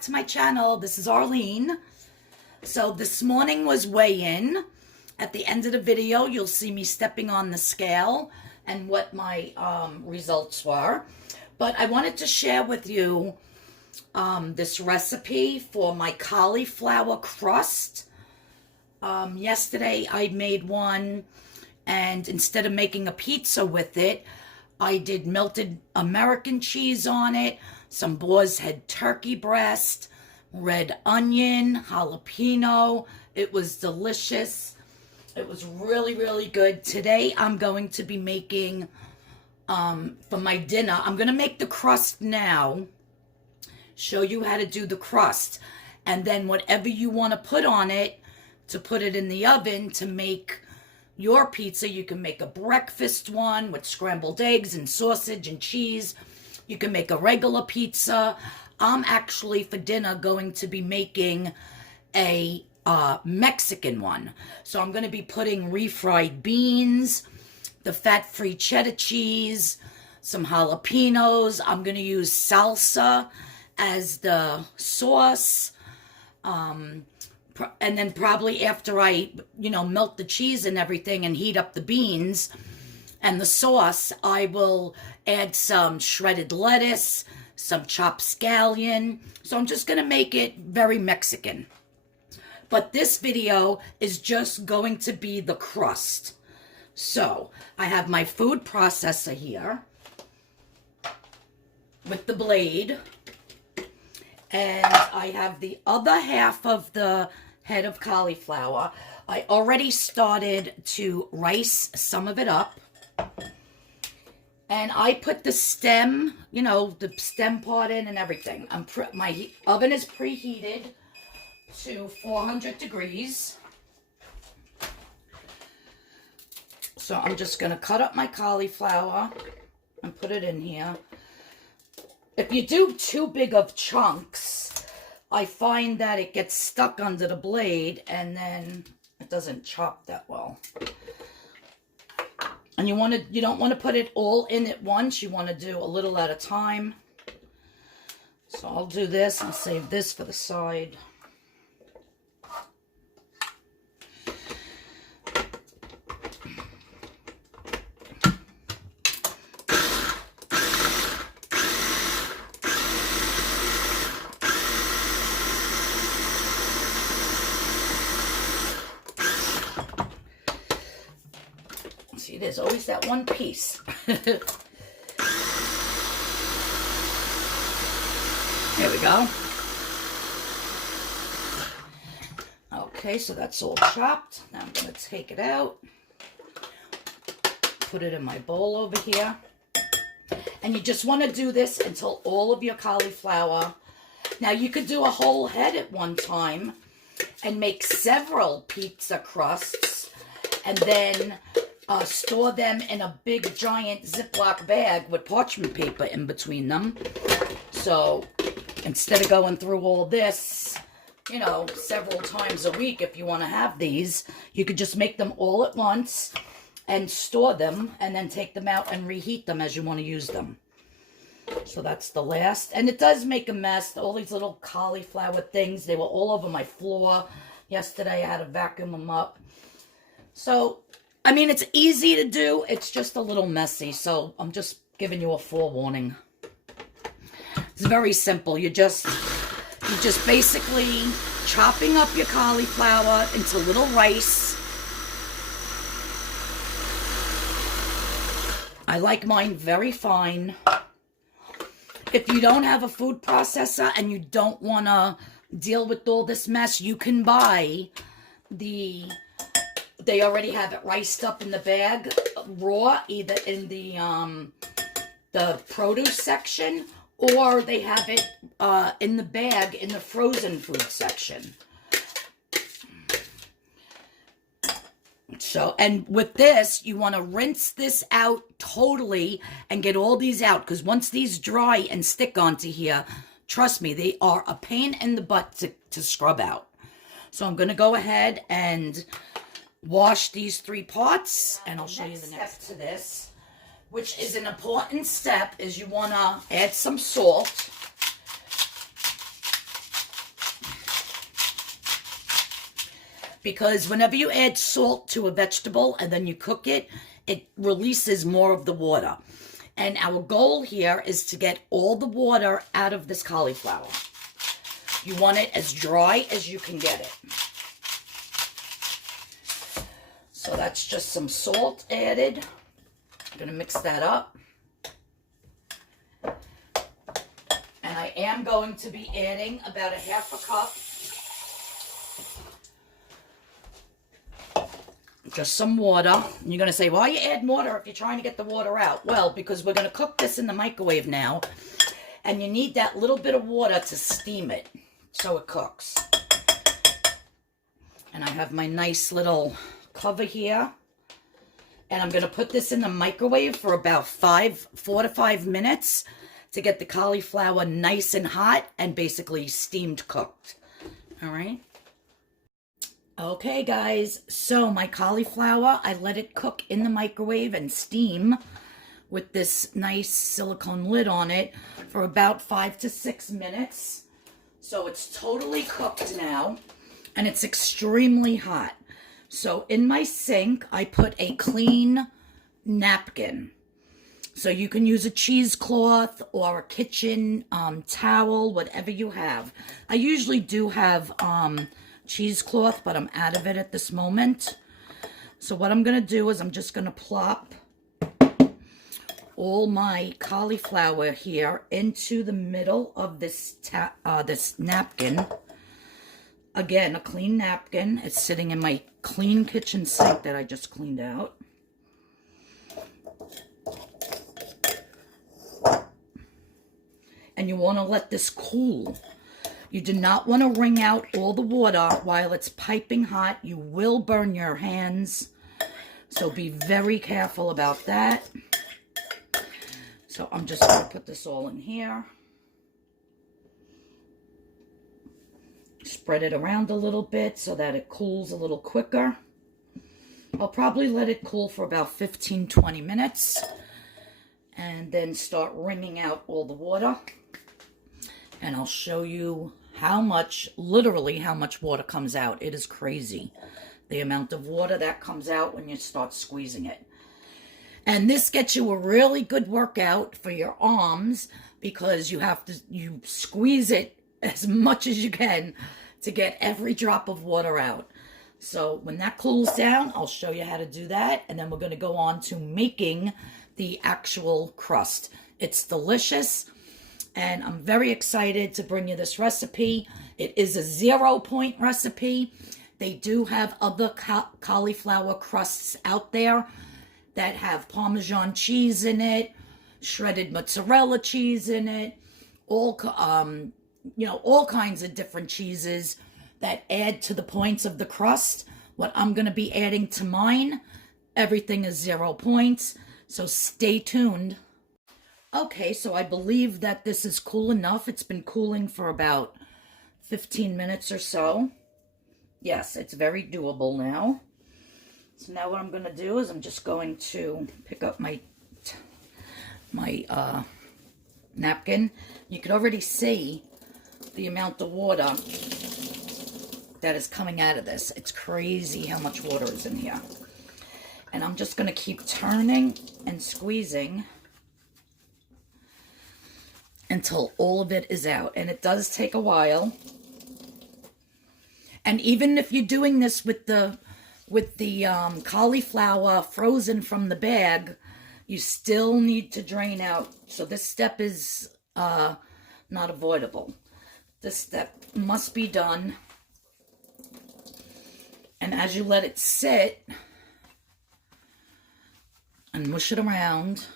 back to my channel. This is Arlene. So this morning was weigh-in. At the end of the video, you'll see me stepping on the scale and what my results were. But I wanted to share with you this recipe for my cauliflower crust. Yesterday I made one, and instead of making a pizza with it, I did melted American cheese on it, some boar's head turkey breast, red onion, jalapeno. It was delicious. It was really, really good. Today I'm going to be making, for my dinner, I'm going to make the crust now, show you how to do the crust, and then whatever you want to put on it, to put it in the oven to make your pizza. You can make a breakfast one with scrambled eggs and sausage and cheese. You can make a regular pizza. I'm actually for dinner going to be making a Mexican one. So I'm going to be putting refried beans, the fat-free cheddar cheese, some jalapenos. I'm going to use salsa as the sauce. And then probably after I, melt the cheese and everything and heat up the beans and the sauce, I will add some shredded lettuce, some chopped scallion. So I'm just going to make it very Mexican. But this video is just going to be the crust. So I have my food processor here with the blade. And I have the other half of the head of cauliflower. I already started to rice some of it up. And I put the stem, the stem part in and everything. My oven is preheated to 400 degrees. So I'm just going to cut up my cauliflower and put it in here. If you do too big of chunks, I find that it gets stuck under the blade and then it doesn't chop that well. And you don't want to put it all in at once. You want to do a little at a time. So I'll do this and save this for the side. See, there's always that one piece. There we go. Okay, so that's all chopped. Now I'm going to take it out. Put it in my bowl over here. And you just want to do this until all of your cauliflower. Now you could do a whole head at one time and make several pizza crusts and then store them in a big giant Ziploc bag with parchment paper in between them. So instead of going through all this, several times a week, if you want to have these, you could just make them all at once and store them and then take them out and reheat them as you want to use them. So that's the last. And it does make a mess. All these little cauliflower things, they were all over my floor. Yesterday I had to vacuum them up. So I mean, it's easy to do. It's just a little messy. So I'm just giving you a forewarning. It's very simple. You're just basically chopping up your cauliflower into little rice. I like mine very fine. If you don't have a food processor and you don't want to deal with all this mess, you can buy they already have it riced up in the bag, raw, either in the produce section, or they have it in the bag in the frozen food section. So, and with this, you want to rinse this out totally and get all these out, because once these dry and stick onto here, trust me, they are a pain in the butt to scrub out. So I'm going to go ahead and wash these 3 pots, and I'll show you the next step to this, which is an important step, is you want to add some salt. because whenever you add salt to a vegetable and then you cook it, it releases more of the water. And our goal here is to get all the water out of this cauliflower. You want it as dry as you can get it. So that's just some salt added. I'm going to mix that up. And I am going to be adding about a half a cup. Just some water. And you're going to say, why you add water if you're trying to get the water out? Well, because we're going to cook this in the microwave now. And you need that little bit of water to steam it so it cooks. And I have my nice little cover here. And I'm going to put this in the microwave for about 4 to 5 minutes to get the cauliflower nice and hot and basically steamed cooked. All right. Okay, guys. So my cauliflower, I let it cook in the microwave and steam with this nice silicone lid on it for about 5 to 6 minutes. So it's totally cooked now, and it's extremely hot. So in my sink, I put a clean napkin. So you can use a cheesecloth or a kitchen towel, whatever you have. I usually do have cheesecloth, but I'm out of it at this moment. So what I'm going to do is I'm just going to plop all my cauliflower here into the middle of this this napkin. Again, a clean napkin. It's sitting in my clean kitchen sink that I just cleaned out. And you want to let this cool. You do not want to wring out all the water while it's piping hot. You will burn your hands. So be very careful about that. So I'm just going to put this all in here. Spread it around a little bit so that it cools a little quicker. I'll probably let it cool for about 15-20 minutes. And then start wringing out all the water. And I'll show you how much, literally how much water comes out. It is crazy, the amount of water that comes out when you start squeezing it. And this gets you a really good workout for your arms because you squeeze it as much as you can to get every drop of water out. So when that cools down, I'll show you how to do that. And then we're going to go on to making the actual crust. It's delicious. And I'm very excited to bring you this recipe. It is a 0-point recipe. They do have other cauliflower crusts out there that have Parmesan cheese in it, shredded mozzarella cheese in it, all kinds of different cheeses that add to the points of the crust. What I'm going to be adding to mine, everything is 0 points. So stay tuned. Okay, so I believe that this is cool enough. It's been cooling for about 15 minutes or so. Yes, it's very doable now. So now what I'm going to do is I'm just going to pick up my napkin. You can already see the amount of water that is coming out of this. It's crazy how much water is in here. And I'm just going to keep turning and squeezing until all of it is out. And it does take a while. And even if you're doing this with the cauliflower frozen from the bag, you still need to drain out. So this step is not avoidable. This step must be done. And as you let it sit and mush it around,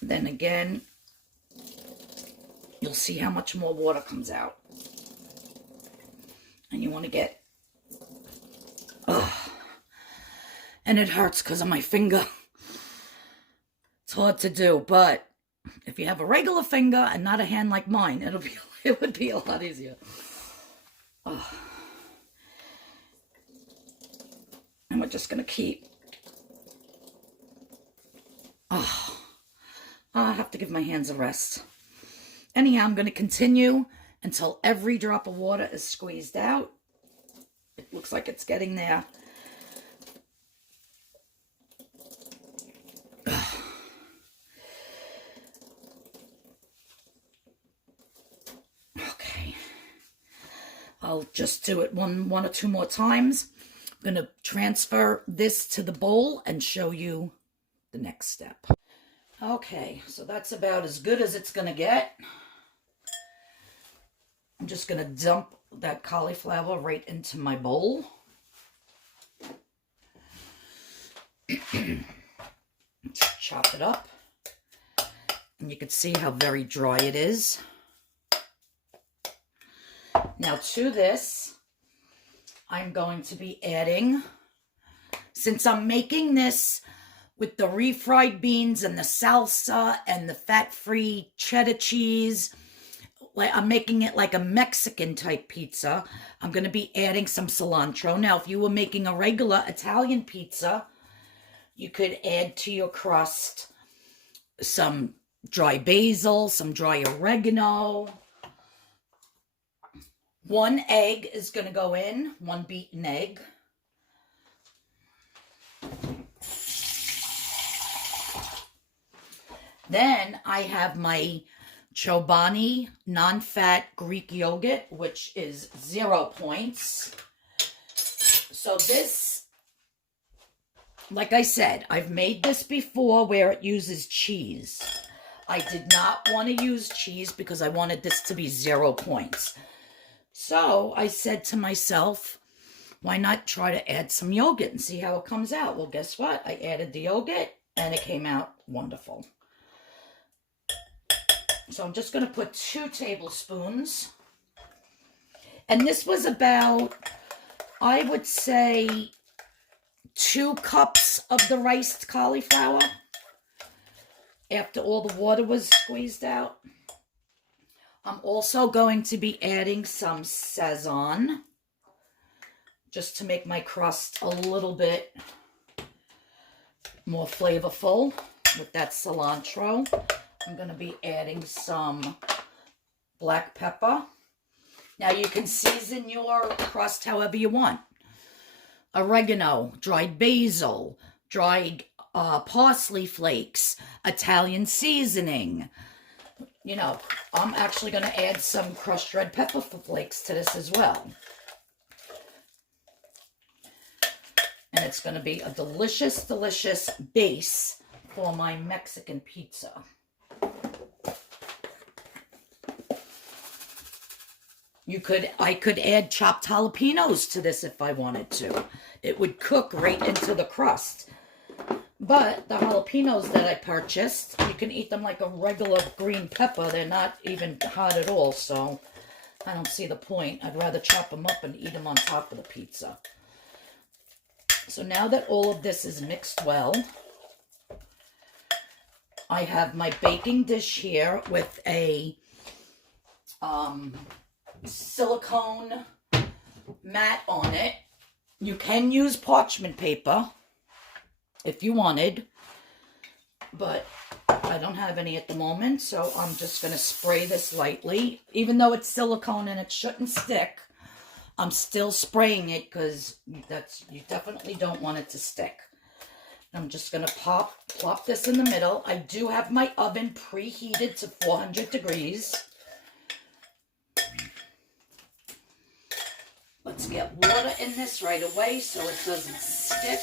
then again, you'll see how much more water comes out. And you want to get, and it hurts because of my finger. It's hard to do, but if you have a regular finger and not a hand like mine, it would be a lot easier. And we're just going to keep, I have to give my hands a rest. Anyhow, I'm going to continue until every drop of water is squeezed out. It looks like it's getting there. Okay. I'll just do it one or two more times. I'm going to transfer this to the bowl and show you the next step. Okay, so that's about as good as it's going to get. I'm just going to dump that cauliflower right into my bowl. Chop it up. And you can see how very dry it is. Now to this, I'm going to be adding, since I'm making this with the refried beans and the salsa and the fat-free cheddar cheese, I'm making it like a Mexican type pizza. I'm going to be adding some cilantro. Now, if you were making a regular Italian pizza, you could add to your crust some dry basil, some dry oregano. 1 egg is going to go in, 1 beaten egg. Then I have my Chobani non-fat Greek yogurt, which is 0 points. So this, like I said, I've made this before where it uses cheese. I did not want to use cheese because I wanted this to be 0 points. So I said to myself, why not try to add some yogurt and see how it comes out? Well, guess what? I added the yogurt and it came out wonderful. So I'm just going to put 2 tablespoons. And this was about, I would say, 2 cups of the riced cauliflower after all the water was squeezed out. I'm also going to be adding some Sazon just to make my crust a little bit more flavorful with that cilantro. I'm going to be adding some black pepper. Now you can season your crust however you want. Oregano, dried basil, dried parsley flakes, Italian seasoning. You know, I'm actually going to add some crushed red pepper flakes to this as well. And it's going to be a delicious, delicious base for my Mexican pizza. I could add chopped jalapenos to this if I wanted to. It would cook right into the crust. But the jalapenos that I purchased, you can eat them like a regular green pepper. They're not even hot at all, so I don't see the point. I'd rather chop them up and eat them on top of the pizza. So now that all of this is mixed well, I have my baking dish here with a silicone mat on it. You can use parchment paper if you wanted, but I don't have any at the moment, so I'm just going to spray this lightly. Even though it's silicone and it shouldn't stick, I'm still spraying it because you definitely don't want it to stick. I'm just going to plop this in the middle. I do have my oven preheated to 400 degrees. Let's get water in this right away so it doesn't stick.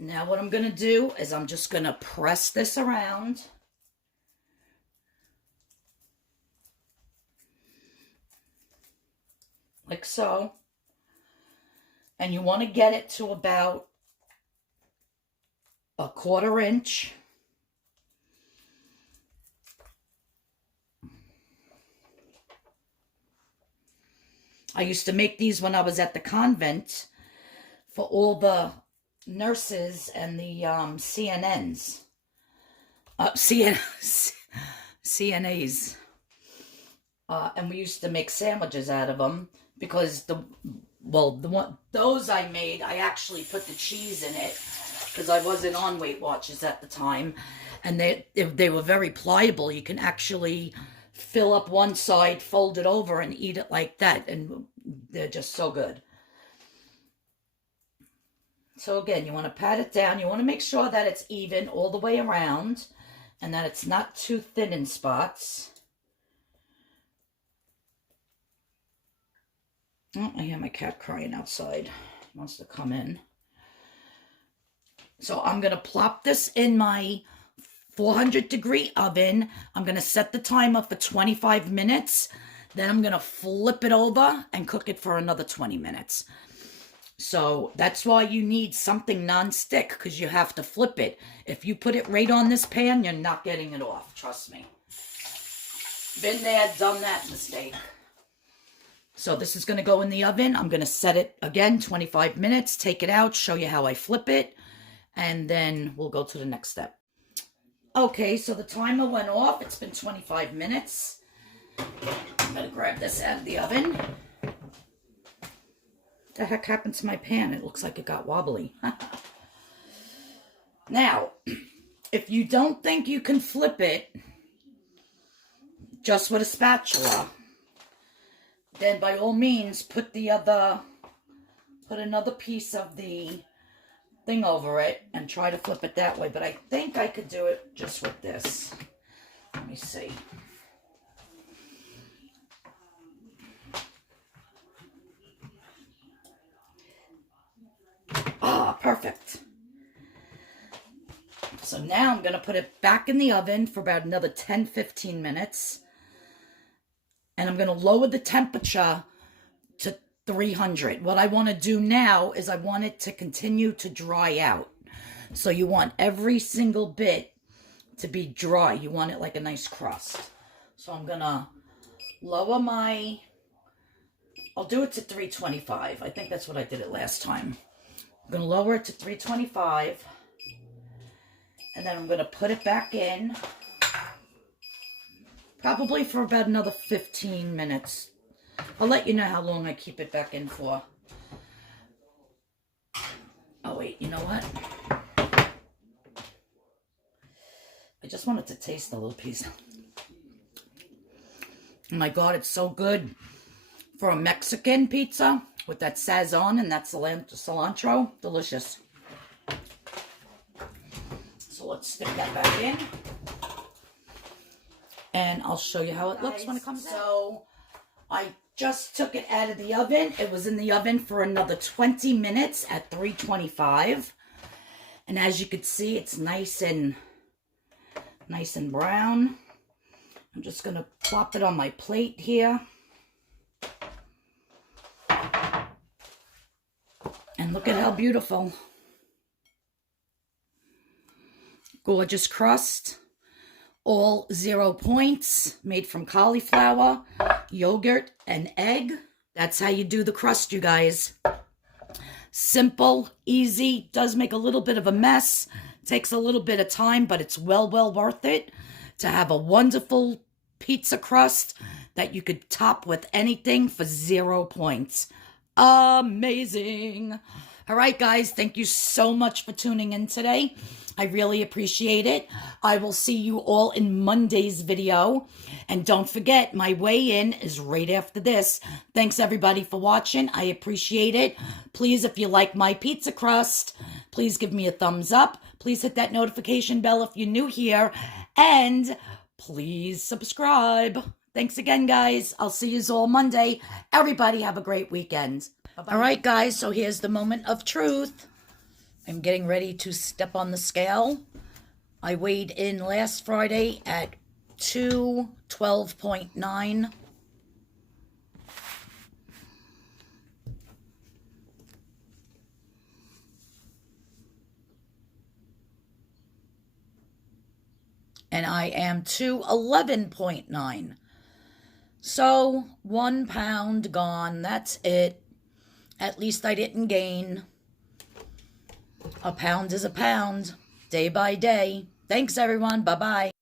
Now what I'm going to do is I'm just going to press this around. Like so. And you want to get it to about a 1/4 inch. I used to make these when I was at the convent for all the nurses and the CNNs. CNAs. And we used to make sandwiches out of them because those I made, I actually put the cheese in it because I wasn't on Weight Watchers at the time. And they were very pliable. You can actually fill up one side, fold it over, and eat it like that. And they're just so good. So again, you want to pat it down. You want to make sure that it's even all the way around and that it's not too thin in spots. Oh, I hear my cat crying outside. He wants to come in. So I'm going to plop this in my 400-degree oven. I'm going to set the timer for 25 minutes. Then I'm going to flip it over and cook it for another 20 minutes. So that's why you need something non-stick, because you have to flip it. If you put it right on this pan, you're not getting it off. Trust me. Been there, done that mistake. So this is going to go in the oven. I'm going to set it again, 25 minutes, take it out, show you how I flip it, and then we'll go to the next step. Okay, so the timer went off. It's been 25 minutes. I'm going to grab this out of the oven. What the heck happened to my pan? It looks like it got wobbly. Now, if you don't think you can flip it just with a spatula, then by all means put another piece of the thing over it and try to flip it that way. But I think I could do it just with this. Let me see. Ah, perfect. So now I'm going to put it back in the oven for about another 10-15 minutes. And I'm going to lower the temperature to 300. What I want to do now is I want it to continue to dry out. So you want every single bit to be dry. You want it like a nice crust. So I'm going to lower I'll do it to 325. I think that's what I did it last time. I'm going to lower it to 325. And then I'm going to put it back in. Probably for about another 15 minutes. I'll let you know how long I keep it back in for. Oh, wait, you know what? I just wanted to taste the little piece. Oh my God, it's so good. For a Mexican pizza with that sazon and that cilantro, delicious. So let's stick that back in. And I'll show you how it looks when it comes out. So I just took it out of the oven. It was in the oven for another 20 minutes at 325. And as you can see, it's nice and brown. I'm just going to plop it on my plate here. And look at how beautiful. Gorgeous crust. All 0 points, made from cauliflower, yogurt, and egg. That's how you do the crust, you guys. Simple, easy, does make a little bit of a mess. Takes a little bit of time, but it's well worth it to have a wonderful pizza crust that you could top with anything for 0 points. Amazing. All right, guys, thank you so much for tuning in today. I really appreciate it. I will see you all in Monday's video. And don't forget, my weigh-in is right after this. Thanks, everybody, for watching. I appreciate it. Please, if you like my pizza crust, please give me a thumbs up. Please hit that notification bell if you're new here. And please subscribe. Thanks again, guys. I'll see you all Monday. Everybody have a great weekend. Bye-bye. All right, guys, so here's the moment of truth. I'm getting ready to step on the scale. I weighed in last Friday at 212.9. And I am 211.9. So 1 pound gone. That's it. At least I didn't gain. A pound is a pound, day by day. Thanks, everyone. Bye-bye.